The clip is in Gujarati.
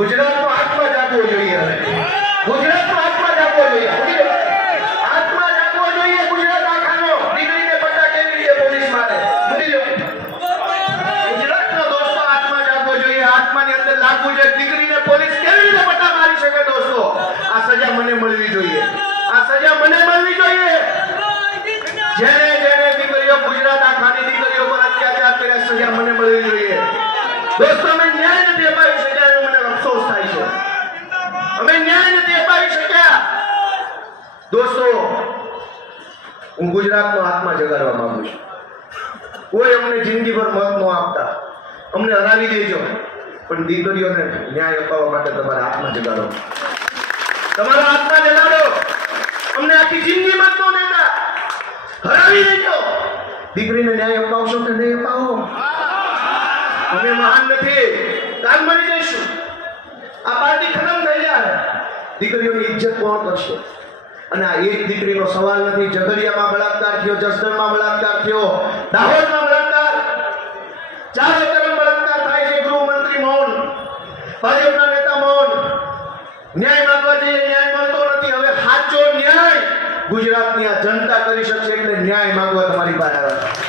ગુજરાતનો આત્મા જાગવો જોઈએ. ગુજરાતનો આત્મા જાગવો જોઈએ. આત્મા જાગવો જોઈએ ગુજરાત આખાનો. દીકરીને પટ્ટા કેવી રીતે પોલીસ મારે? ગુજરાતનો દોસ્તો આત્મા જાગવો જોઈએ. આત્માની અંદર લાગવું જોઈએ. દીકરીને પોલીસ કેવી રીતે પટ્ટા મારી શકે દોસ્તો? આ સજા મને મળવી જોઈએ. આ સજા મને મળવી જોઈએ. જેને જેને દીકરીઓ ગુજરાત આખાની દીકરીઓ પર અત્યાચાર કર્યા સજા મને મળવી જોઈએ. દોસ્તો અમે ન્યાય નથી અપાવી શક્યા એનો મને અફસોસ થાય છે. અમે ન્યાય નથી અપાવી શક્યા. દોસ્તો હું ગુજરાતનો આત્મા જગાડવા માંગુ છું. કોઈ અમને જિંદગીભર મત ન આપતા અમને હરાવી દેજો, પણ દીકરીઓને ન્યાય અપાવવા માટે તમારા આત્મા જગાડો. તમારો આત્મા જગાડો. અમને આખી જિંદગી મત ન દેતા, હરાવી દેજો. દીકરીને ન્યાય અપાવશો કે નહીં અપાવો? અમે મહાન નથી, કાલ મરી જઈશું. આ પાર્ટી ખતમ થઈ જાય. દીકરીઓની ઇજ્જત કોણ કરશે? અને આ એક દીકરીનો સવાલ નથી. ઝઘડિયામાં બળાત્કાર થયો, જસદણમાં બળાત્કાર થયો, દાહોદમાં બળાત્કાર, 4 એકરમાં બળાત્કાર થાય છે. ગૃહમંત્રી મૌન, ભાજપના નેતા મૌન. ન્યાય માંગવા જઈએ, ન્યાય મળતો નથી. હવે સાચો ન્યાય ગુજરાતની આ જનતા કરી શકશે, એટલે ન્યાય માંગવા તમારી પાસે આવે.